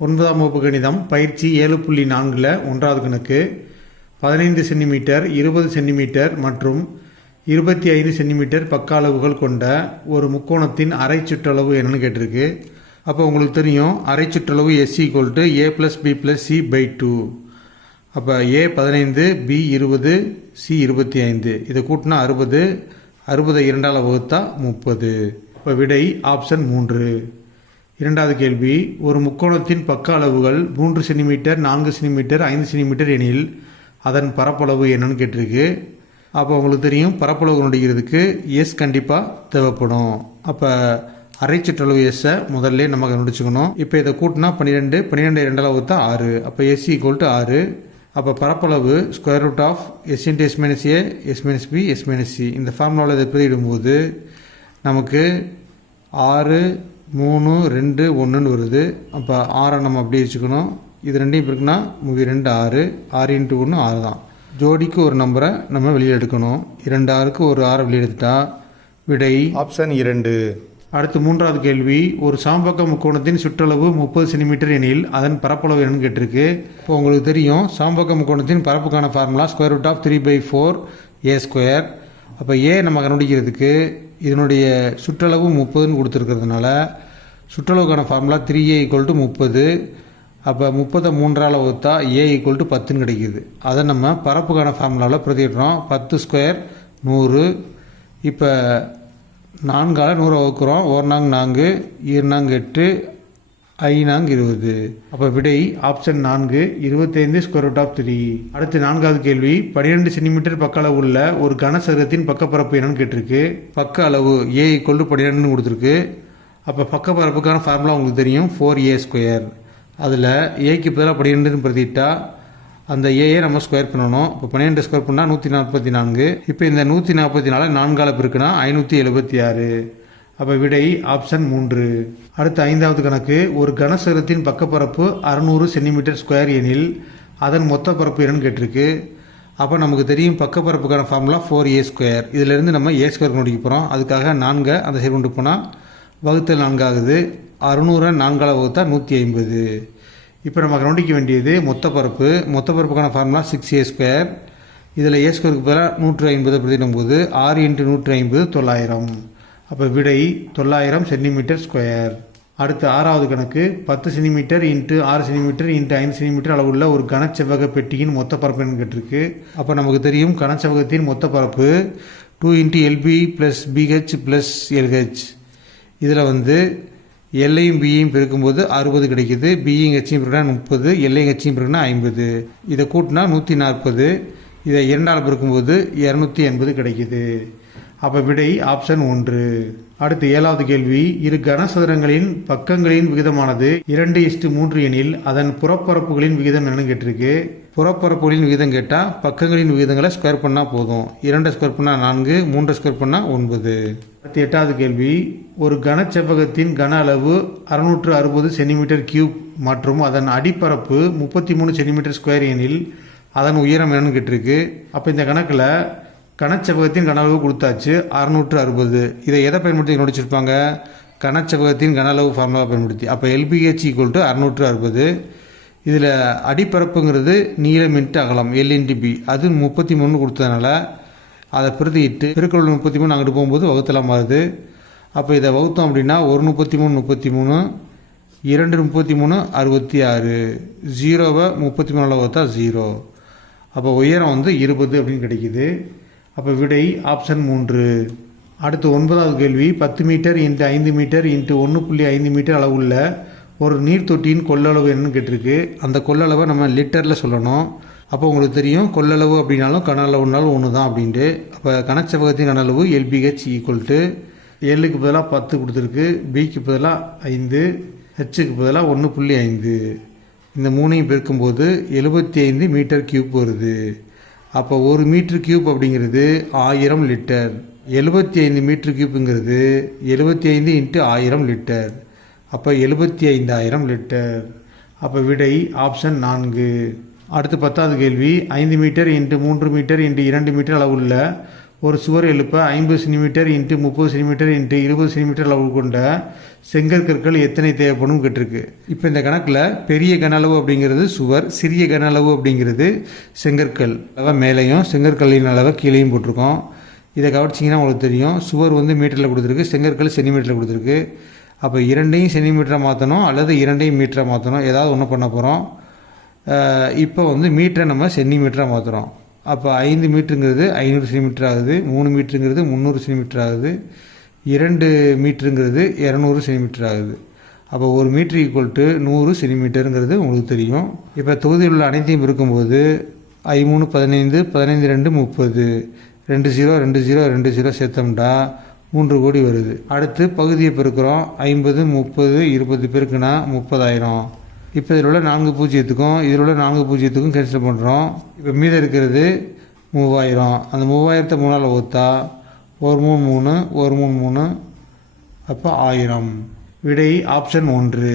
9ஆம் வகுப்பு கணிதம் பயிற்சி 7.4 ஒன்றாவது கணக்கு 15 சென்டிமீட்டர் 20 சென்டிமீட்டர் மற்றும் 25 சென்டிமீட்டர் பக்க அளவுகள் கொண்ட ஒரு முக்கோணத்தின் அரை சுற்றளவு என்னன்னு கேட்டிருக்கு. அப்போ உங்களுக்கு தெரியும் அரை சுற்றளவு S = A + B + C / 2. அப்போ A 15 B 20 C 25 இதை கூட்டினா 60, 60 2ஆல் வகுத்தா 30. இப்போ விடை ஆப்ஷன் 3. இரண்டாவது கேள்வி, ஒரு முக்கோணத்தின் பக்க அளவுகள் 3 சென்டிமீட்டர் 4 சென்டிமீட்டர் 5 சென்டிமீட்டர் எனில் அதன் பரப்பளவு என்னன்னு கேட்டிருக்கு. அப்போ உங்களுக்கு தெரியும் பரப்பளவு கண்டுபிடிக்கிறதுக்கு எஸ் கண்டிப்பாக தேவைப்படும். அப்போ அரை சுற்றளவு எஸ்ஸை முதல்ல நம்ம கண்டுபிடிச்சிக்கணும். இப்போ இதை கூட்டினா 12, 12 2ஆல் வகுத்தா 6. அப்போ S = 6. அப்போ பரப்பளவு √S × S - A S - B S - C இந்த ஃபார்முலாவில் இதை பிரதியிடும்போது நமக்கு 6 3 2 1ன்னு வருது. அப்போ 6 நம்ம அப்படியே வச்சுக்கணும். இது ரெண்டையும் இருக்குன்னா 2 6, 6 × 1 6 தான். ஜோடிக்கு ஒரு நம்பரை நம்ம வெளியே எடுக்கணும். 2 6க்கு ஒரு 6 வெளியே எடுத்துட்டா விடை ஆப்ஷன் 2. அடுத்து மூன்றாவது கேள்வி, ஒரு சாம்பக்க முக்கோணத்தின் சுற்றளவு 30 சென்டிமீட்டர் எனில் அதன் பரப்பளவு என்னன்னு கேட்டிருக்கு. இப்போ உங்களுக்கு தெரியும் சாம்பக்க முக்கோணத்தின் பரப்புக்கான ஃபார்முலா √3/4 A². அப்போ ஏ நம்ம கண்டுபிடிக்கிறதுக்கு இதனுடைய சுற்றளவு 30ன்னு கொடுத்துருக்கிறதுனால சுற்றளவுக்கான ஃபார்முலா 3A = 30. அப்போ 30 3ஆல் வகுத்தா A = 10ன்னு கிடைக்கிது. அதை நம்ம பரப்புக்கான ஃபார்முலாவில் பிரதிடுறோம். 10² 100. இப்போ 4ஆல் 100 வகுக்கிறோம். 1 4 4, 2 4 8, 5 20. அப்போ விடை ஆப்ஷன் 4 25 √3. அடுத்து நான்காவது கேள்வி, 12 சென்டிமீட்டர் பக்க அளவு உள்ள ஒரு கனசதுரத்தின் பக்கப்பரப்பு என்னன்னு கேட்டிருக்கு. பக்க அளவு A = 12ன்னு கொடுத்துருக்கு. அப்போ பக்கப்பரப்புக்கான ஃபார்முலா உங்களுக்கு தெரியும் 4A². அதில் ஏக்கு பதிலாக 12ன்னு பிரதிட்டா அந்த ஏயை நம்ம ஸ்கொயர் பண்ணணும். இப்போ 12 ஸ்கொயர் பண்ணால் 144. இப்போ இந்த 144 4ஆல் பெருக்குனா 576. அப்போ விடை ஆப்ஷன் 3. அடுத்து ஐந்தாவது கணக்கு, ஒரு கனசதுரத்தின் பக்கப்பரப்பு 600 சென்டிமீட்டர்² எனில் அதன் மொத்த பரப்பு என்னன்னு கேட்டிருக்கு. அப்போ நமக்கு தெரியும் பக்கப்பரப்புக்கான ஃபார்முலா 4A². இதிலிருந்து நம்ம A² கண்டுபிடிக்க போகிறோம். அதுக்காக 4 அந்த சைடு கொண்டு போனால் வகுத்தல் 4 ஆகுது. 600 4ஆல் வகுத்தா 150. இப்போ நம்ம கண்டுபிடிக்க வேண்டியது மொத்த பரப்பு. மொத்த பரப்புக்கான ஃபார்முலா 6A². இதில் A²க்கு பதிலாக 150 பிரதிடும்போது 6 × 150 900. அப்போ விடை 900 சென்டிமீட்டர்². அடுத்து ஆறாவது கணக்கு, 10 சென்டிமீட்டர் × 6 சென்டிமீட்டர் × 5 சென்டிமீட்டர் அளவுள்ள ஒரு கனச்செவ்வக பெட்டியின் மொத்த பரப்பு என்னன்னு கேட்டிருக்கு. அப்போ நமக்கு தெரியும் கனச்செவ்வகத்தின் மொத்த பரப்பு 2 × LB + BH + LH. இதில் எல்லையும் பியையும் பெருக்கும்போது 60 கிடைக்கிது. பியும் ஹெச்சையும் பெருக்கினா 30, எல்லையும் ஹெச்சையும் பெருக்கினா 50. இதை கூட்டினா 140. இதை 2ஆல் பெருக்கும்போது 280 கிடைக்கிது. அப்போ விடை ஆப்ஷன் 1. அடுத்து ஏழாவது கேள்வி, இரு கனசதுரங்களின் பக்கங்களின் விகிதமானது 2:3 எனில் அதன் புறப்பரப்புகளின் விகிதம் என்னன்னு கேட்டிருக்கு. புறப்பரப்புகளின் விகிதம் கேட்டால் பக்கங்களின் விகிதங்களை ஸ்கொயர் பண்ணால் போதும். 2 ஸ்கொயர் பண்ணால் 4, 3 ஸ்கொயர் பண்ணால் 9. அடுத்து எட்டாவது கேள்வி, ஒரு கனச்செவ்வகத்தின் கன அளவு 660 cm³ மற்றும் அதன் அடிப்பரப்பு 33 cm² எனில் அதன் உயரம் என்னன்னு கேட்டிருக்கு. அப்போ இந்த கணக்கில் கனச்செவ்வகத்தின் கன அளவு கொடுத்தாச்சு 660. இதை எதை பயன்படுத்தி கண்டுபிடிச்சிருப்பாங்க? கனச்செவ்வகத்தின் கன அளவு ஃபார்முலா பயன்படுத்தி. அப்போ LBH = 660. இதில் அடிப்பரப்புங்கிறது நீளம் × அகலம் L × B, அது 33 கொடுத்ததுனால அதை பிரதிட்டு பெருக்கல் 33 அங்கிட்டு போகும்போது வகுத்தலாம் மாறுது. அப்போ இதை வகுத்தோம் அப்படின்னா 1 33 33, 2 33 66, 0வை 33ஆல் வகுத்தா 0. அப்போ உயரம் 20 அப்படின்னு கிடைக்கிது. அப்போ விடை ஆப்ஷன் 3. அடுத்து 9வது கேள்வி, 10 மீட்டர் × 5 மீட்டர் × 1.5 மீட்டர் அளவுள்ள ஒரு நீர்த்தொட்டியின் கொள்ளளவு என்னன்னு கேட்டிருக்கு. அந்த கொள்ளளவை நம்ம லிட்டரில் சொல்லணும். அப்போ உங்களுக்கு தெரியும் கொள்ளளவு அப்படின்னாலும் கன அளவுனாலும் ஒன்று தான் அப்படின்ட்டு. அப்போ கனச்செவ்வகத்தின் கன அளவு LBH = Lக்கு பதிலாக 10 கொடுத்துருக்கு, Bக்கு பதிலாக 5, Hக்கு பதிலாக 1.5. இந்த மூணையும் பெருக்கும்போது 75 m³ வருது. அப்போ 1 m³ அப்படிங்கிறது 1000 லிட்டர். 75 m³ங்கிறது 75 × 1000 லிட்டர். அப்போ 75000 லிட்டர். அப்போ விடை ஆப்ஷன் 4. அடுத்து 10வது கேள்வி, 5 மீட்டர் × 3 மீட்டர் × 2 மீட்டர் அளவுள்ள ஒரு சுவர் எழுப்ப 50 centimetre into 30 centimetre into 20 centimetre அளவு கொண்ட செங்கற்கற்கள் எத்தனை தேவைப்படும் கேட்டிருக்கு. இப்போ இந்த கணக்கில் பெரிய கன அளவு அப்படிங்கிறது சுவர், சிறிய கன அளவு அப்படிங்கிறது செங்கற்கள். அளவை மேலேயும் செங்கற்களின் அளவை கீழேயும் போட்டிருக்கோம். இதை கவனிச்சிங்கன்னா உங்களுக்கு தெரியும், சுவர் வந்து மீட்டரில் கொடுத்துருக்கு, செங்கற்கள் சென்டிமீட்டரில் கொடுத்துருக்கு. அப்போ இரண்டையும் சென்டிமீட்டராக மாற்றணும் அல்லது இரண்டையும் மீட்டராக மாற்றணும், ஏதாவது ஒன்று பண்ண போகிறோம். இப்போ வந்து மீட்டரை நம்ம சென்டிமீட்டராக மாற்றுறோம். அப்போ 5 மீட்டருங்கிறது 500 சென்டிமீட்டர் ஆகுது, 3 மீட்டருங்கிறது 300 சென்டிமீட்டர் ஆகுது, 2 மீட்டருங்கிறது 200 சென்டிமீட்டர் ஆகுது. அப்போ 1 மீட்டர் ஈக்குவல் டு 100 சென்டிமீட்டருங்கிறது உங்களுக்கு தெரியும். இப்போ தொகுதியில் உள்ள அனைத்தையும் இருக்கும்போது 5 3 15, 15 2 30, 2 0 2 0 2 0 சேர்த்தோம்டா 3 கோடி வருது. அடுத்து பகுதியை பெருக்கிறோம், 50 30 20 பெருக்குனா 30,000. இப்போ இதில் உள்ள 4 பூஜ்ஜியத்துக்கும் இதில் உள்ள 4 பூஜ்ஜியத்துக்கும் கேன்சல் பண்ணுறோம். இப்போ மீதம் இருக்கிறது 3000. அந்த 3000த்தை 3ஆல் வகுத்தா 1 3 3 1 3 3, அப்போ 1000. விடை ஆப்ஷன் 1.